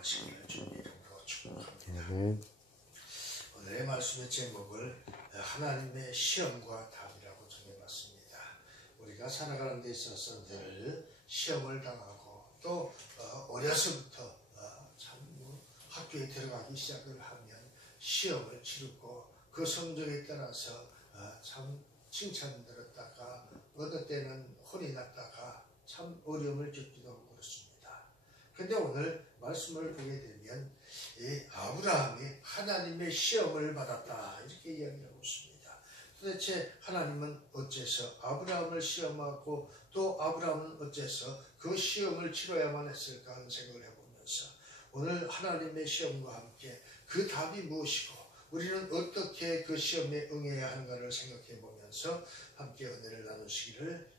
하시기를 주님 이름으로 축복합니다. 아멘. 오늘의 말씀의 제목을 하나님의 시험과 답이라고 정해봤습니다. 우리가 살아가는 데 있어서 늘 시험을 당하고 또 어려서부터 참 학교에 들어가기 시작을 하면 시험을 치르고 그 성적에 따라서 참 칭찬 들었다가 어떤 때는 혼이 났다가 참 어려움을 겪기도 하고 그렇습니다. 그런데 오늘 말씀을 보게 되면 이 아브라함이 하나님의 시험을 받았다 이렇게 이야기를 하고 있습니다. 도대체 하나님은 어째서 아브라함을 시험하고 또 아브라함은 어째서 그 시험을 치러야만 했을까 하는 생각을 해보면서 오늘 하나님의 시험과 함께 그 답이 무엇이고 우리는 어떻게 그 시험에 응해야 하는가를 생각해 보면서 함께 은혜를 나누시기를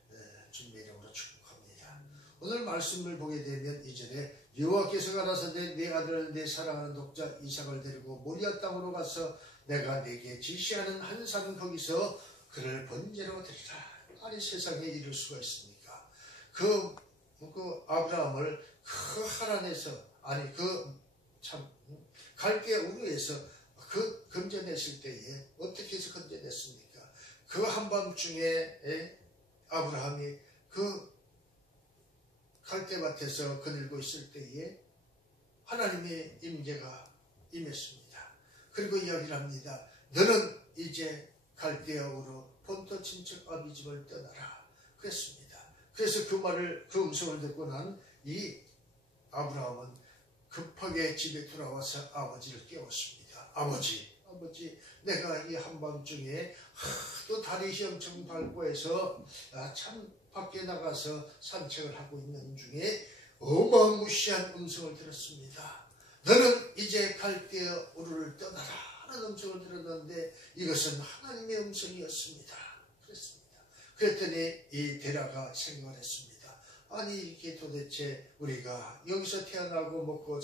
주님의 이름으로 축복합니다. 오늘 말씀을 보게 되면 이전에 여호와께서 가라사대 내 아들을 내 사랑하는 독자 이삭을 데리고 모리아 땅으로 가서 내가 내게 지시하는 한 산 거기서 그를 번제로 드리라. 아니 세상에 이럴 수가 있습니까? 그 아브라함을 그 하란에서 아니 참 갈대 우르에서 그 건져냈을 때에 어떻게 해서 건져냈습니까? 그 한밤중에 아브라함이 그 갈대밭에서 거닐고 있을 때에 하나님의 임재가 임했습니다. 그리고 이야기를 합니다. 너는 이제 갈대아우로 본토 친척 아비집을 떠나라 그랬습니다. 그래서 그 음성을 듣고 난 이 아브라함은 급하게 집에 돌아와서 아버지를 깨웠습니다. 아버지 내가 이 한밤중에 하도 다리 휘엄청 밟고 해서 참 밖에 나가서 산책을 하고 있는 중에 어마무시한 음성을 들었습니다. 너는 이제 갈대아 우르를 떠나라 하는 음성을 들었는데 이것은 하나님의 음성이었습니다. 그랬습니다. 그랬더니 이 데라가 생각을 했습니다. 아니 이게 도대체 우리가 여기서 태어나고 먹고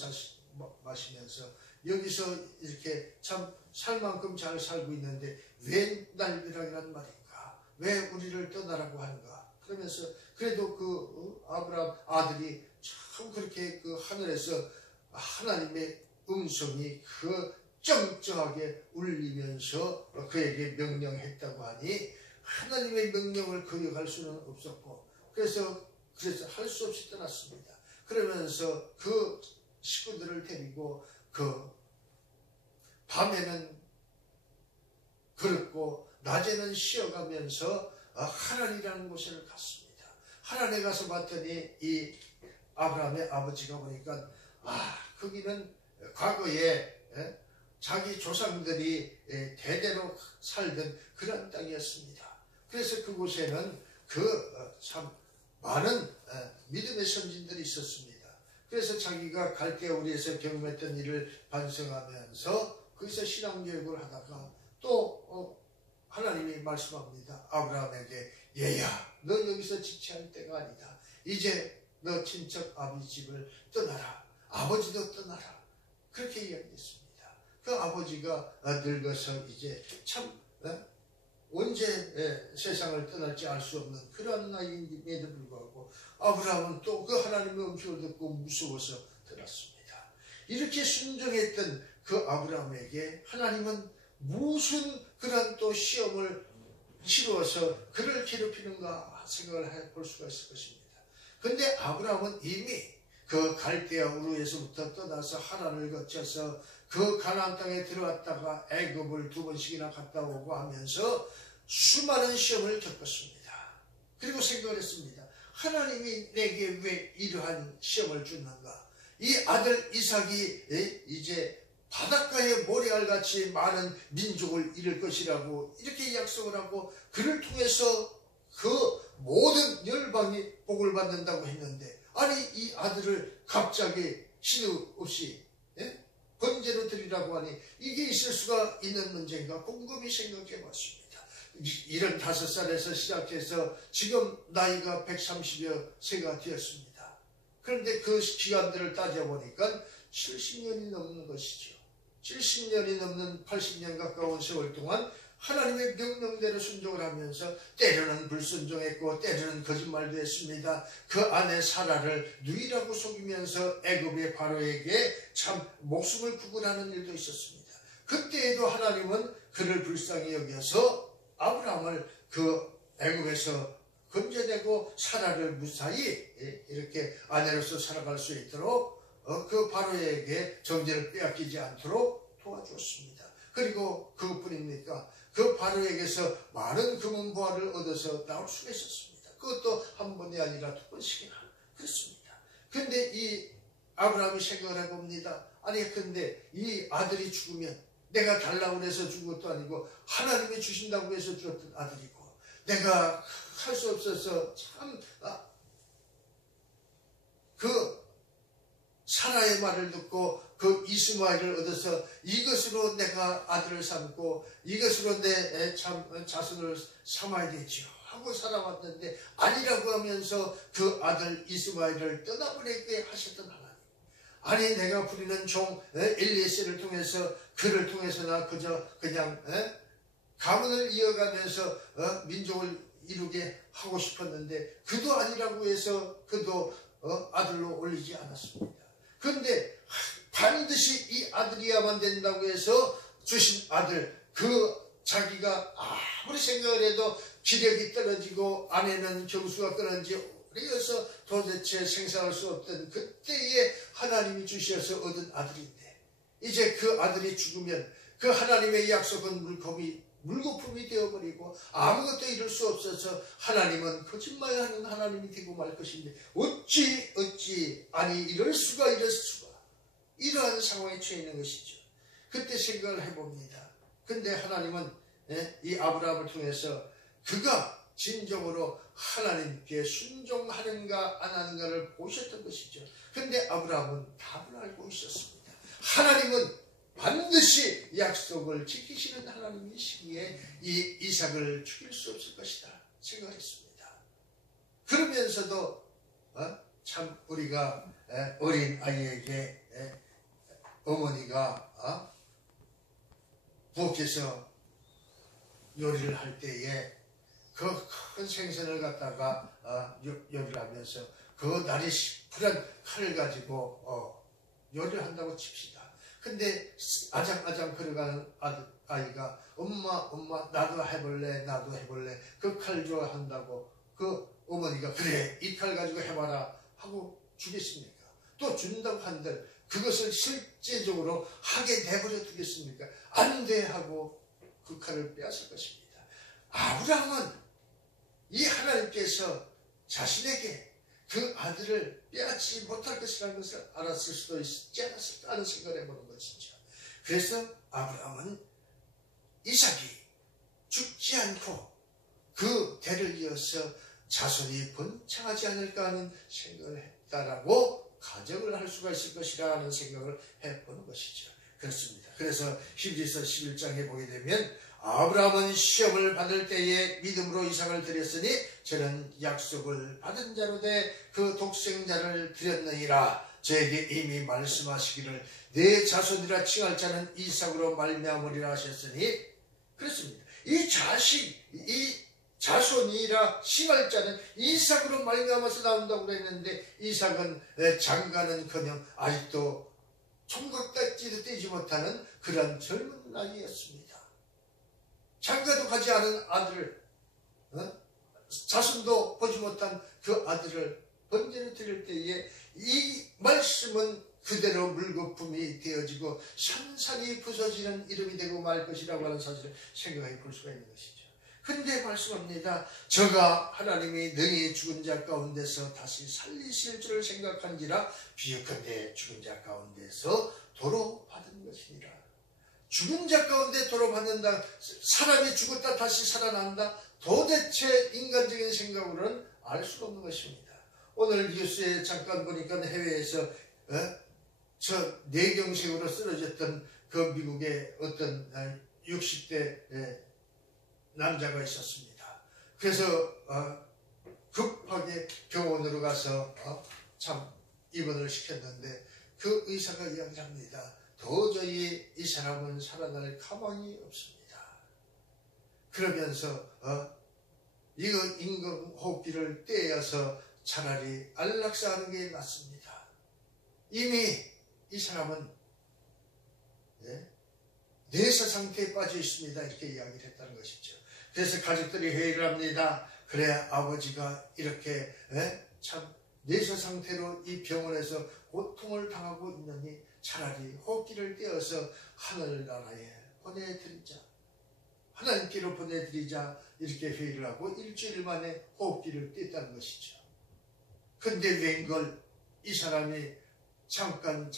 마시면서 여기서 이렇게 참 살 만큼 잘 살고 있는데 왜 날벼락이란 말인가? 왜 우리를 떠나라고 하는가? 그러면서 그래도 그 아브라함 아들이 참 그렇게 그 하늘에서 하나님의 음성이 그 쩡쩡하게 울리면서 그에게 명령했다고 하니 하나님의 명령을 거역할 수는 없었고 그래서 할 수 없이 떠났습니다. 그러면서 그 식구들을 데리고 그 밤에는 걸었고 낮에는 쉬어가면서 하란이라는 곳에 갔습니다. 하란에 가서 봤더니 이 아브라함의 아버지가 보니까 거기는 과거에 자기 조상들이 대대로 살던 그런 땅이었습니다. 그래서 그곳에는 참 많은 믿음의 선진들이 있었습니다. 그래서 자기가 갈대아 우르에서 경험했던 일을 반성하면서 거기서 신앙교육을 하다가 또 하나님이 말씀합니다. 아브라함에게 얘야 너 여기서 지체할 때가 아니다. 이제 너 친척 아비 집을 떠나라. 아버지도 떠나라. 그렇게 이야기했습니다. 그 아버지가 늙어서 이제 참 언제 세상을 떠날지 알 수 없는 그런 나이임에도 불구하고 아브라함은 또 그 하나님의 음성을 듣고 무서워서 떠났습니다. 이렇게 순종했던 그 아브라함에게 하나님은 무슨 그런 또 시험을 치루어서 그를 괴롭히는가 생각을 해볼 수가 있을 것입니다. 그런데 아브라함은 이미 그 갈대아 우르에서부터 떠나서 하란을 거쳐서 그 가나안 땅에 들어왔다가 애굽을 2번씩이나 갔다 오고 하면서 수많은 시험을 겪었습니다. 그리고 생각을 했습니다. 하나님이 내게 왜 이러한 시험을 줬는가? 이 아들 이삭이 이제 바닷가의 모래알같이 많은 민족을 이룰 것이라고 이렇게 약속을 하고 그를 통해서 그 모든 열방이 복을 받는다고 했는데 아니 이 아들을 갑자기 신우 없이 번제로 드리라고 하니 이게 있을 수가 있는 문제인가 곰곰이 생각해 봤습니다. 75살에서 시작해서 지금 나이가 130여 세가 되었습니다. 그런데 그 기간들을 따져보니까 70년이 넘는 것이죠. 70년이 넘는 80년 가까운 세월 동안 하나님의 명령대로 순종을 하면서 때로는 불순종했고 때로는 거짓말도 했습니다. 그 아내 사라를 누이라고 속이면서 애굽의 바로에게 참 목숨을 구걸하는 일도 있었습니다. 그때에도 하나님은 그를 불쌍히 여겨서 아브라함을 그 애굽에서 건져내고 사라를 무사히 이렇게 아내로서 살아갈 수 있도록 그 바로에게 정죄를 빼앗기지 않도록 도와주었습니다. 그리고 그것뿐입니까? 그 바로에게서 많은 금은보화를 얻어서 나올 수가 있었습니다. 그것도 한 번이 아니라 두 번씩이나 그렇습니다. 그런데 이 아브라함이 생각을 해봅니다. 아니 근데 이 아들이 죽으면 내가 달라고 해서 준 것도 아니고 하나님이 주신다고 해서 주었던 아들이고 내가 할 수 없어서 참 그 사라의 말을 듣고 그 이스마엘을 얻어서 이것으로 내가 아들을 삼고 이것으로 내 자손을 삼아야 되지요 하고 살아왔는데 아니라고 하면서 그 아들 이스마엘을 떠나보내게 하셨던 하나님. 아니 내가 부리는 종 엘리에셀을 통해서 그를 통해서나 그저 그냥 가문을 이어가면서 민족을 이루게 하고 싶었는데 그도 아니라고 해서 그도 아들로 올리지 않았습니다. 그런데 반드시 이 아들이야만 된다고 해서 주신 아들, 그 자기가 아무리 생각을 해도 기력이 떨어지고 아내는 경수가 끊어지 오래여서 도대체 생산할 수 없던 그때에 하나님이 주셔서 얻은 아들인데 이제 그 아들이 죽으면 그 하나님의 약속은 물거품이 되어버리고 아무것도 이룰 수 없어서 하나님은 거짓말하는 하나님이 되고 말 것인데 어찌 아니 이럴 수가 이러한 상황에 처해 있는 것이죠. 그때 생각을 해봅니다. 근데 하나님은 이 아브라함을 통해서 그가 진정으로 하나님께 순종하는가 안 하는가를 보셨던 것이죠. 근데 아브라함은 답을 알고 있었습니다. 하나님은 반드시 약속을 지키시는 하나님이시기에 이 이삭을 죽일 수 없을 것이다 생각했습니다. 그러면서도 참 우리가 어린 아이에게 어머니가 부엌에서 요리를 할 때에 그 큰 생선을 갖다가 요리를 하면서 그 날이 푸른 칼을 가지고 요리를 한다고 칩시다. 근데 아장아장 걸어가는 아이가 엄마 나도 해볼래 그 칼 좋아한다고 그 어머니가 그래 이 칼 가지고 해봐라 하고 주겠습니까? 또 준다고 한들 그것을 실제적으로 하게 내버려 두겠습니까? 안 돼 하고 그 칼을 빼앗을 것입니다. 아브라함은 이 하나님께서 자신에게 그 아들을 빼앗지 못할 것이라는 것을 알았을 수도 있지 않았을까 하는 생각을 해보는 것이죠. 그래서 아브라함은 이삭이 죽지 않고 그 대를 이어서 자손이 번창하지 않을까 하는 생각을 했다라고 가정을 할 수가 있을 것이라 하는 생각을 해보는 것이죠. 그렇습니다. 그래서 히브리서 11장에 보게 되면 아브라함은 시험을 받을 때에 믿음으로 이삭을 드렸으니 저는 약속을 받은 자로 돼 그 독생자를 드렸느니라. 저에게 이미 말씀하시기를 내 자손이라 칭할 자는 이삭으로 말미암으리라 하셨으니 그렇습니다. 이 자손이라 칭할 자는 이삭으로 말미암아서 나온다고 그랬는데 이삭은 장가는커녕 아직도 총각까지도 떼지 못하는 그런 젊은 나이였습니다. 장가도 가지 않은 아들을 자손도 보지 못한 그 아들을 번제로 드릴 때에 이 말씀은 그대로 물거품이 되어지고 산산이 부서지는 이름이 되고 말 것이라고 하는 사실을 생각해 볼 수가 있는 것이죠. 근데 말씀합니다. 저가 하나님이 능히 죽은 자 가운데서 다시 살리실 줄을 생각한지라 비유컨대 죽은 자 가운데서 도로 받은 것이니라. 죽은 자 가운데 도로 받는다. 사람이 죽었다 다시 살아난다. 도대체 인간적인 생각으로는 알 수가 없는 것입니다. 오늘 뉴스에 잠깐 보니까 해외에서 저 뇌경색으로 쓰러졌던 그 미국의 어떤 60대 남자가 있었습니다. 그래서 급하게 병원으로 가서 참 입원을 시켰는데 그 의사가 이야기합니다. 도저히 이 사람은 살아날 가망이 없습니다. 그러면서 이거 인공호흡기를 떼어서 차라리 안락사하는 게 낫습니다. 이미 이 사람은 뇌사 상태에 빠져 있습니다. 이렇게 이야기를 했다는 것이죠. 그래서 가족들이 회의를 합니다. 그래, 아버지가 이렇게 참 뇌사 상태로 이 병원에서 고통을 당하고 있느니 차라리 호흡기를 떼어서 하늘나라에 보내드리자, 하나님께로 보내드리자, 이렇게 회의를 하고 일주일 만에 호흡기를 뗐다는 것이죠. 근데 웬걸 이 사람이 잠깐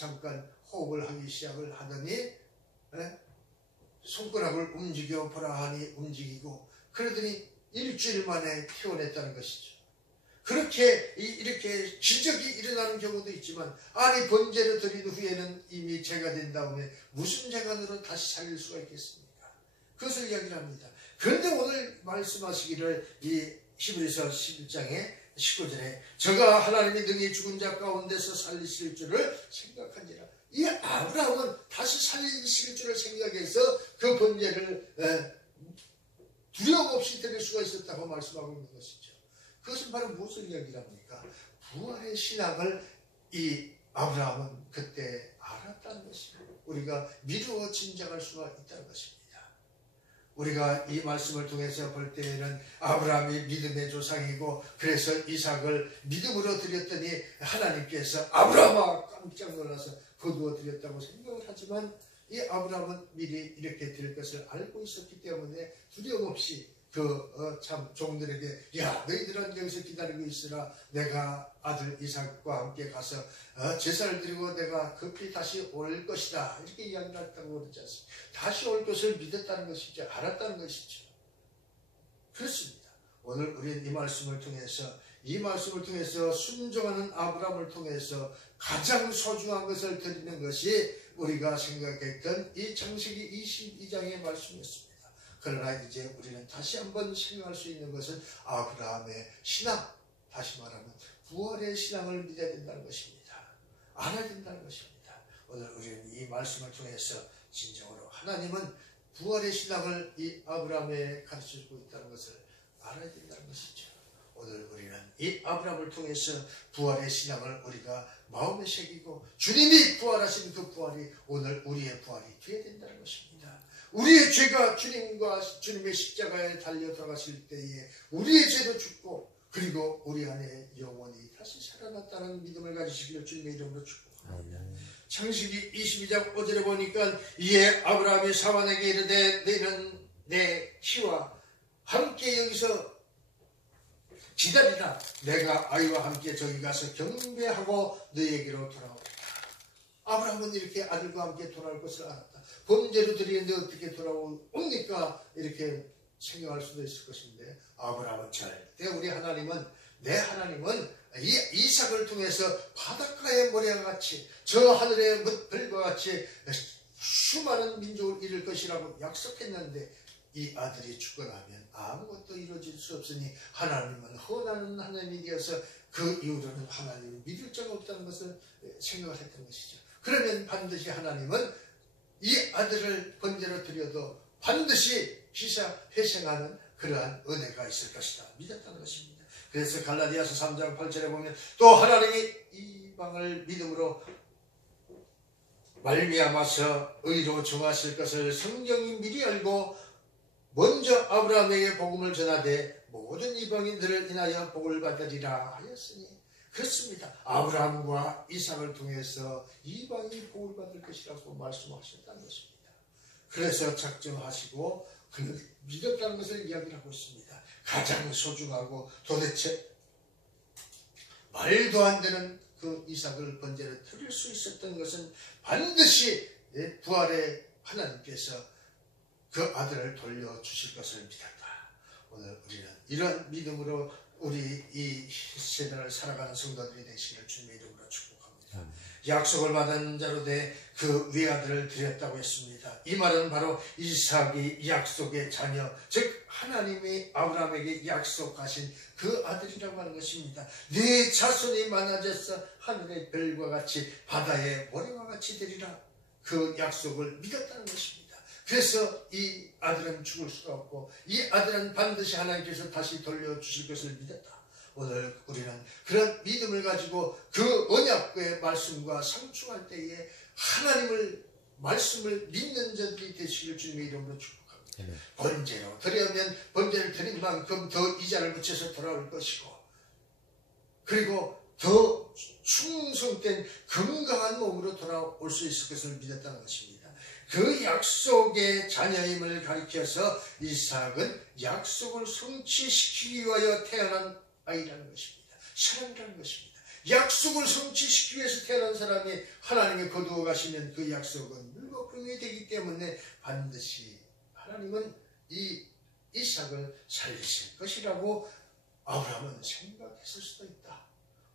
호흡을 하기 시작을 하더니 손가락을 움직여 보라 하니 움직이고, 그러더니 일주일 만에 퇴원했다는 것이죠. 그렇게 이렇게 기적이 일어나는 경우도 있지만, 아니 번제를 드린 후에는 이미 죄가 된 다음에 무슨 재간으로 다시 살릴 수가 있겠습니까? 그것을 이야기를 합니다. 그런데 오늘 말씀하시기를 이 히브리서 11장에 19절에 저가 하나님이 능히 죽은 자 가운데서 살리실 줄을 생각한지라. 이 아브라함은 다시 살리실 줄을 생각해서 그 번제를 두려움 없이 드릴 수가 있었다고 말씀하고 있는 것이죠. 그것은 바로 무엇을 이야기합니까? 부활의 신앙을 이 아브라함은 그때 알았다는 것입니다. 우리가 미루어 짐작할 수가 있다는 것입니다. 우리가 이 말씀을 통해서 볼 때에는 아브라함이 믿음의 조상이고, 그래서 이삭을 믿음으로 드렸더니 하나님께서 아브라함아 깜짝 놀라서 거두어 드렸다고 생각을 하지만, 이 아브라함은 미리 이렇게 될 것을 알고 있었기 때문에 두려움 없이 참 종들에게 야, 너희들은 여기서 기다리고 있으라, 내가 아들 이삭과 함께 가서 제사를 드리고 내가 급히 다시 올 것이다, 이렇게 이야기를 했다고 그러지 않습니까? 다시 올 것을 믿었다는 것이죠. 알았다는 것이죠. 그렇습니다. 오늘 우리는 이 말씀을 통해서 순종하는 아브라함을 통해서 가장 소중한 것을 드리는 것이 우리가 생각했던 이 창세기 22장의 말씀이었습니다. 그러나 이제 우리는 다시 한번 생각할 수 있는 것은 아브라함의 신앙, 다시 말하면 부활의 신앙을 믿어야 된다는 것입니다. 알아야 된다는 것입니다. 오늘 우리는 이 말씀을 통해서 진정으로 하나님은 부활의 신앙을 이 아브라함에 가르쳐주고 있다는 것을 알아야 된다는 것이죠. 오늘 우리는 이 아브라함을 통해서 부활의 신앙을 우리가 마음에 새기고, 주님이 부활하신 그 부활이 오늘 우리의 부활이 되어야 된다는 것입니다. 우리의 죄가 주님의 십자가에 달려 들어가실 때에 우리의 죄도 죽고, 그리고 우리 안에 영원히 다시 살아났다는 믿음을 가지시기를 주님의 이름으로 축복합니다. 창세기 22장 5절에 보니까 이에 아브라함이 사환에게 이르되 너희는 내 키와 함께 여기서 기다리라. 내가 아이와 함께 저기 가서 경배하고 너희에게로 돌아오리라. 아브라함은 이렇게 아들과 함께 돌아올 것을 알았다. 번제로 드리는데 어떻게 돌아옵니까? 이렇게 생각할 수도 있을 것인데, 아브라함은 절대 우리 하나님은, 내 하나님은 이삭을 통해서 바닷가의 모래와 같이, 저 하늘의 별과 같이 수많은 민족을 이룰 것이라고 약속했는데, 이 아들이 죽어나면 아무것도 이루어질 수 없으니 하나님은 허나는 하나님이 되어서 그 이후로는 하나님을 믿을 자가 없다는 것을 생각을 했던 것이죠. 그러면 반드시 하나님은 이 아들을 번제로 드려도 반드시 희생하는 그러한 은혜가 있을 것이다 믿었다는 것입니다. 그래서 갈라디아서 3장 8절에 보면 또 하나님이 이방을 믿음으로 말미암아서 의로 정하실 것을 성경이 미리 알고 먼저 아브라함에게 복음을 전하되 모든 이방인들을 인하여 복을 받으리라 하였으니, 그렇습니다. 아브라함과 이삭을 통해서 이방이 복을 받을 것이라고 말씀하셨다는 것입니다. 그래서 작정하시고 그는 믿었다는 것을 이야기를 하고 있습니다. 가장 소중하고 도대체 말도 안 되는 그 이삭을 번제로 드릴 수 있었던 것은 반드시 부활의 하나님께서 그 아들을 돌려주실 것을 믿었다. 오늘 우리는 이런 믿음으로 우리 이 세대를 살아가는 성도들이 되시기를 주님의 이름으로 축복합니다. 약속을 받은 자로 돼 그 외아들을 드렸다고 했습니다. 이 말은 바로 이삭이 약속의 자녀, 즉 하나님이 아브라함에게 약속하신 그 아들이라고 하는 것입니다. 네 자손이 많아져서 하늘의 별과 같이 바다의 모래와 같이 되리라. 그 약속을 믿었다는 것입니다. 그래서 이 아들은 죽을 수가 없고 이 아들은 반드시 하나님께서 다시 돌려주실 것을 믿었다. 오늘 우리는 그런 믿음을 가지고 그 언약의 말씀과 상충할 때에 하나님을 말씀을 믿는 자들이 되시길 주님의 이름으로 축복합니다. 번제로 드리면 번제를 드린 만큼 더 이자를 붙여서 돌아올 것이고 그리고 더 충성된 건강한 몸으로 돌아올 수 있을 것을 믿었다는 것입니다. 그 약속의 자녀임을 가리켜서 이삭은 약속을 성취시키기 위하여 태어난 아이라는 것입니다. 사람이라는 것입니다. 약속을 성취시키기 위해서 태어난 사람이 하나님이 거두어 가시면 그 약속은 물거품이 되기 때문에 반드시 하나님은 이 이삭을 살리실 것이라고 아브라함은 생각했을 수도 있다.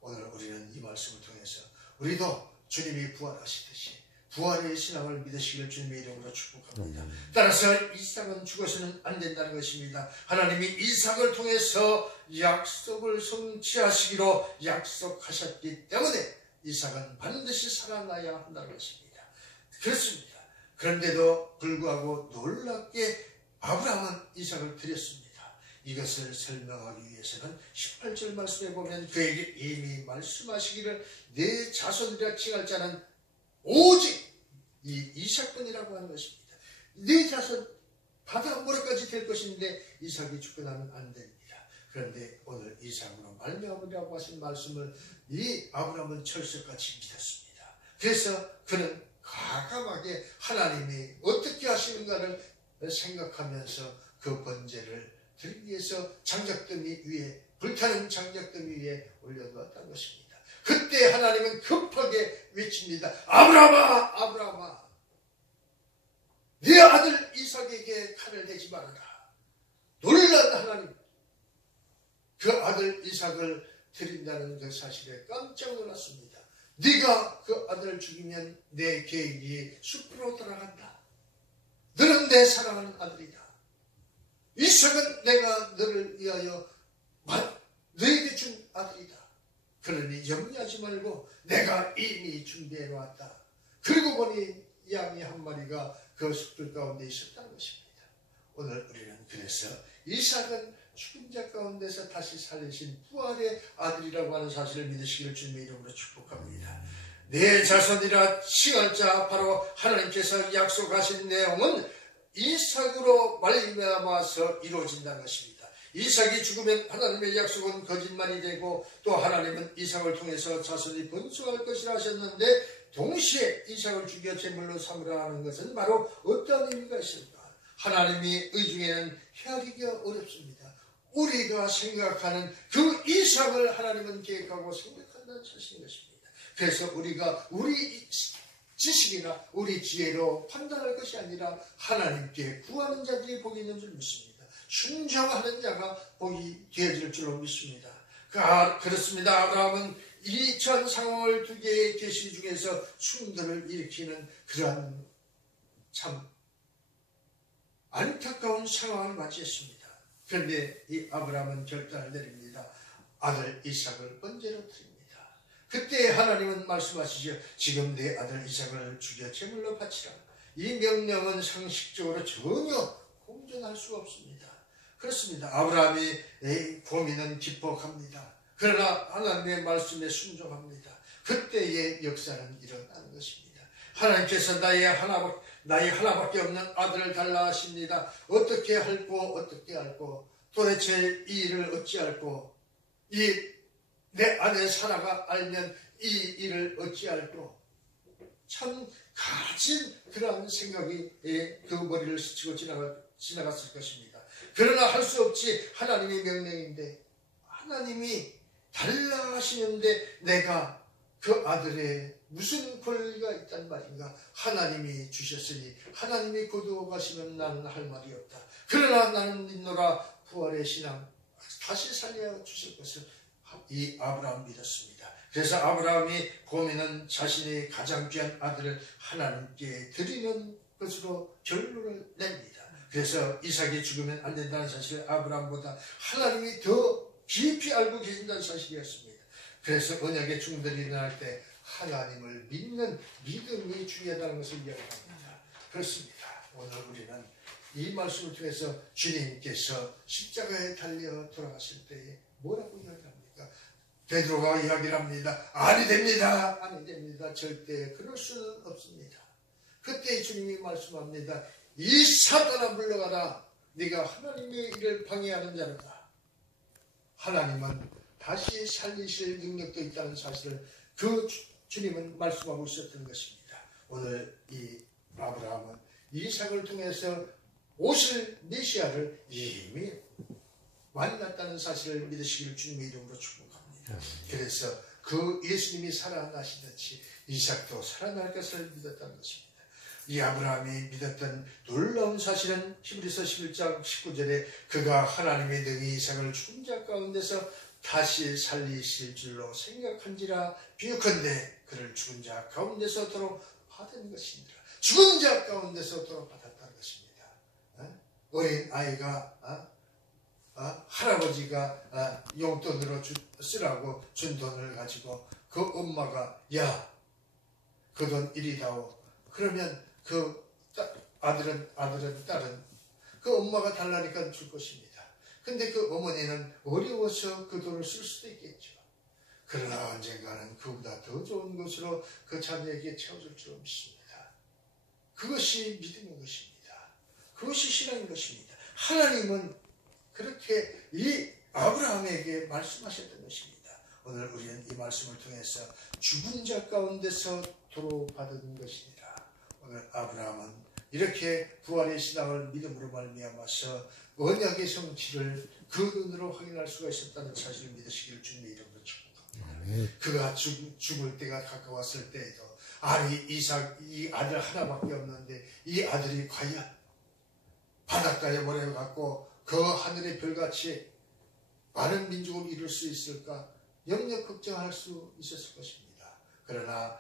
오늘 우리는 이 말씀을 통해서 우리도 주님이 부활하시듯이 부활의 신앙을 믿으시길 주님의 이름으로 축복합니다. 따라서 이삭은 죽어서는 안 된다는 것입니다. 하나님이 이삭을 통해서 약속을 성취하시기로 약속하셨기 때문에 이삭은 반드시 살아나야 한다는 것입니다. 그렇습니다. 그런데도 불구하고 놀랍게 아브라함은 이삭을 드렸습니다. 이것을 설명하기 위해서는 18절 말씀에 보면 그에게 이미 말씀하시기를 내 자손이라 칭할 자는 오직 이 이삭뿐이라고 하는 것입니다. 네 자손 바다 모래까지 될 것인데 이삭이 죽고 나면 안 됩니다. 그런데 오늘 이삭으로 말미암으라고 하신 말씀을 이 아브라함은 철석같이 믿었습니다. 그래서 그는 과감하게 하나님이 어떻게 하시는가를 생각하면서 그 번제를 드리기 위해서 장작더미 위에 불타는 장작더미 위에 올려놓았다는 것입니다. 그때 하나님은 급하게 외칩니다. 아브라함아, 아브라함아, 네 아들 이삭에게 칼을 대지 말아라. 놀란 하나님, 그 아들 이삭을 드린다는 그 사실에 깜짝 놀랐습니다. 네가 그 아들을 죽이면 내 계획이 숲으로 돌아간다. 너는 내 사랑하는 아들이다. 이삭은 내가 너를 위하여 너에게 준 아들이다. 그러니 염려하지 말고 내가 이미 준비해 놓았다. 그리고 보니 양이 한 마리가 그 숲들 가운데 있었다는 것입니다. 오늘 우리는 그래서 이삭은 죽은 자 가운데서 다시 살리신 부활의 아들이라고 하는 사실을 믿으시기를 주님의 이름으로 축복합니다. 내 자손이라 칭할 자 바로 하나님께서 약속하신 내용은 이삭으로 말미암아서 이루어진다는 것입니다. 이삭이 죽으면 하나님의 약속은 거짓말이 되고 또 하나님은 이삭을 통해서 자손이 번성할 것이라 하셨는데 동시에 이삭을 죽여 제물로 삼으라 하는 것은 바로 어떤 의미가 있을까? 하나님이 의중에는 헤아리기가 어렵습니다. 우리가 생각하는 그 이삭을 하나님은 계획하고 생각한다는 사실인 것입니다. 그래서 우리가 우리 지식이나 우리 지혜로 판단할 것이 아니라 하나님께 구하는 자들이 복이 있는 줄 믿습니다. 순종하는 자가 복이 되어질 줄로 믿습니다. 그렇습니다. 아브라함은 이러한 상황을 두 개의 계시 중에서 충돌을 일으키는 그러한 참 안타까운 상황을 맞이했습니다. 그런데 이 아브라함은 결단을 내립니다. 아들 이삭을 번제로 드립니다. 그때 하나님은 말씀하시죠. 지금 내 아들 이삭을 죽여 제물로 바치라. 이 명령은 상식적으로 전혀 공존할 수가 없습니다. 그렇습니다. 아브라함이 고민은 기뻐합니다. 그러나 하나님의 말씀에 순종합니다. 그때의 역사는 일어나는 것입니다. 하나님께서 나의 하나밖에 없는 아들을 달라 하십니다. 어떻게 할꼬 도대체 이 일을 어찌할꼬 내 아내 사라가 알면 이 일을 어찌할꼬 참 가진 그러한 생각이 그 머리를 스치고 지나갔을 것입니다. 그러나 할 수 없지. 하나님의 명령인데 하나님이 달라 하시는데 내가 그 아들의 무슨 권리가 있단 말인가. 하나님이 주셨으니 하나님이 거두어 가시면 나는 할 말이 없다. 그러나 나는 믿노라 부활의 신앙 다시 살려 주실 것을 이 아브라함 믿었습니다. 그래서 아브라함이 고민은 자신의 가장 귀한 아들을 하나님께 드리는 것으로 결론을 냅니다. 그래서 이삭이 죽으면 안 된다는 사실을 아브라함보다 하나님이 더 깊이 알고 계신다는 사실이었습니다. 그래서 언약의 충돌이 일어날 때 하나님을 믿는 믿음이 중요하다는 것을 이야기합니다. 그렇습니다. 오늘 우리는 이 말씀을 통해서 주님께서 십자가에 달려 돌아가실 때에 뭐라고 이야기합니까? 베드로가 이야기를 합니다. 아니 됩니다. 아니 됩니다. 절대 그럴 수는 없습니다. 그때 주님이 말씀합니다. 이 사탄아 물러가라. 네가 하나님의 일을 방해하는 자로다. 하나님은 다시 살리실 능력도 있다는 사실을 그 주님은 말씀하고 있었던 것입니다. 오늘 이 아브라함은 이삭을 통해서 오실 메시아를 이미 만났다는 사실을 믿으시기를 주님의 이름으로 축복합니다. 그래서 그 예수님이 살아나시듯이 이삭도 살아날 것을 믿었다는 것입니다. 이 아브라함이 믿었던 놀라운 사실은 히브리서 11장 19절에 그가 하나님의 능히 이삭을 죽은 자 가운데서 다시 살리실 줄로 생각한지라 비유컨대 그를 죽은 자 가운데서도록 받은 것이니라. 죽은 자 가운데서도록 받았다는 것입니다. 어린 아이가 할아버지가 용돈으로 쓰라고 준 돈을 가지고 그 엄마가 야, 그 돈 이리다오. 그러면 그 아들은 딸은 그 엄마가 달라니까 줄 것입니다. 근데 그 어머니는 어려워서 그 돈을 쓸 수도 있겠죠. 그러나 언젠가는 그보다 더 좋은 것으로 그 자녀에게 채워줄 줄 믿습니다. 그것이 믿음인 것입니다. 그것이 신앙인 것입니다. 하나님은 그렇게 이 아브라함에게 말씀하셨던 것입니다. 오늘 우리는 이 말씀을 통해서 죽은 자 가운데서 도로받은 것이니라. 오늘 아브라함은 이렇게 부활의 신앙을 믿음으로 말미암아서 언약의 성취를 그 눈으로 확인할 수가 있었다는 사실을 믿으시기를 주님의 이름으로 축복합니다. 그가 죽을 때가 가까웠을 때에도 아니 이삭 이 아들 하나밖에 없는데 이 아들이 과연 바닷가에 모래갖고 그 하늘의 별같이 많은 민족을 이룰 수 있을까 영역 걱정할 수 있었을 것입니다. 그러나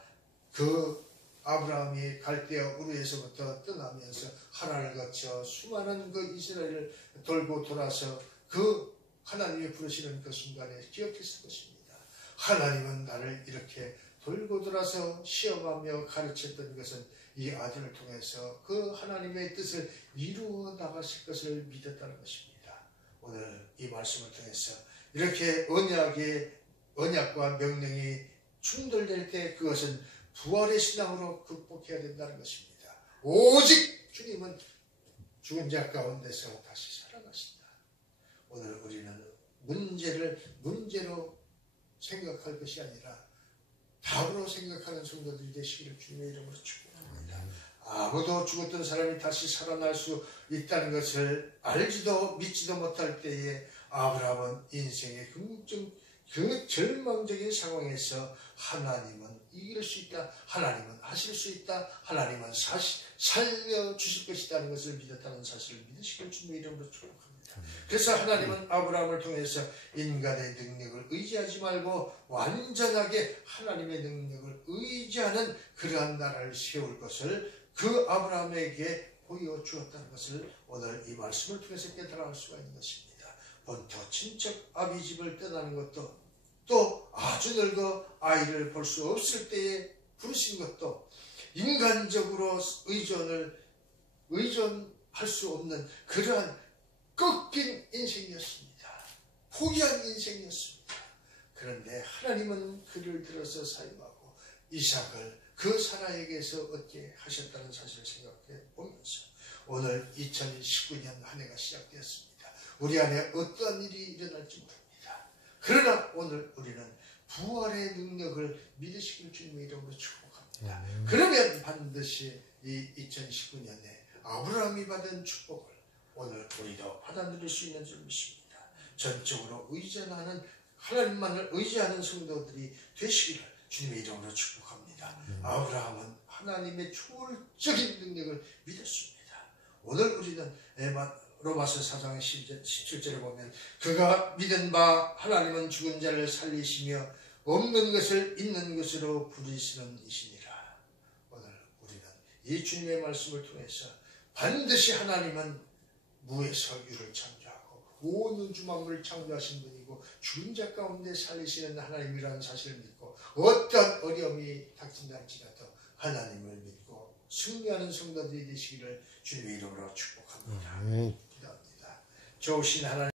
그 아브라함이 갈대아 우르에서부터 떠나면서 하란을 거쳐 수많은 그 이스라엘을 돌고 돌아서 그 하나님이 부르시는 그 순간에 기억했을 것입니다. 하나님은 나를 이렇게 돌고 돌아서 시험하며 가르쳤던 것은 이 아들을 통해서 그 하나님의 뜻을 이루어 나가실 것을 믿었다는 것입니다. 오늘 이 말씀을 통해서 이렇게 언약과 명령이 충돌될 때 그것은 부활의 신앙으로 극복해야 된다는 것입니다. 오직 주님은 죽은 자 가운데서 다시 살아나신다. 오늘 우리는 문제로 생각할 것이 아니라 답으로 생각하는 성도들이 되시기를 주님의 이름으로 축복합니다. 아무도 죽었던 사람이 다시 살아날 수 있다는 것을 알지도 믿지도 못할 때에 아브라함은 인생의 그 절망적인 상황에서 하나님은 이길 수 있다. 하나님은 하실 수 있다. 하나님은 살려주실 것이라는 것을 믿었다는 사실을 믿으시길 주님의 이름으로 축복합니다. 그래서 하나님은 아브라함을 통해서 인간의 능력을 의지하지 말고 완전하게 하나님의 능력을 의지하는 그러한 나라를 세울 것을 그 아브라함에게 보여주었다는 것을 오늘 이 말씀을 통해서 깨달아 알 수가 있는 것입니다. 본토 친척 아비 집을 떠나는 것도 또 아주 늙어 아이를 볼 수 없을 때에 부르신 것도 인간적으로 의존할 수 없는 그러한 꺾인 인생이었습니다. 포기한 인생이었습니다. 그런데 하나님은 그를 들어서 사용하고 이삭을 그 사라에게서 얻게 하셨다는 사실을 생각해 보면서 오늘 2019년 한 해가 시작되었습니다. 우리 안에 어떠한 일이 일어날지 모릅니다. 그러나 오늘 우리는 부활의 능력을 믿으시길 주님의 이름으로 축복합니다. 그러면 반드시 이 2019년에 아브라함이 받은 축복을 오늘 우리도 받아 누릴 수 있는 줄 믿습니다. 전적으로 의존하는 하나님만을 의지하는 성도들이 되시기를 주님의 이름으로 축복합니다. 아브라함은 하나님의 초월적인 능력을 믿었습니다. 오늘 우리는 로마서 4장 17절에 보면 그가 믿은 바 하나님은 죽은 자를 살리시며 없는 것을 있는 것으로 부리시는 이시니라. 오늘 우리는 이 주님의 말씀을 통해서 반드시 하나님은 무에서 유를 창조하고 온 우주 만물을 창조하신 분이고 죽은 자 가운데 살리시는 하나님이라는 사실을 믿고 어떤 어려움이 닥친다 할지라도 하나님을 믿고 승리하는 성도들이 되시기를 주님의 이름으로 축복합니다. 아멘. 기도합니다. 좋으신 하나님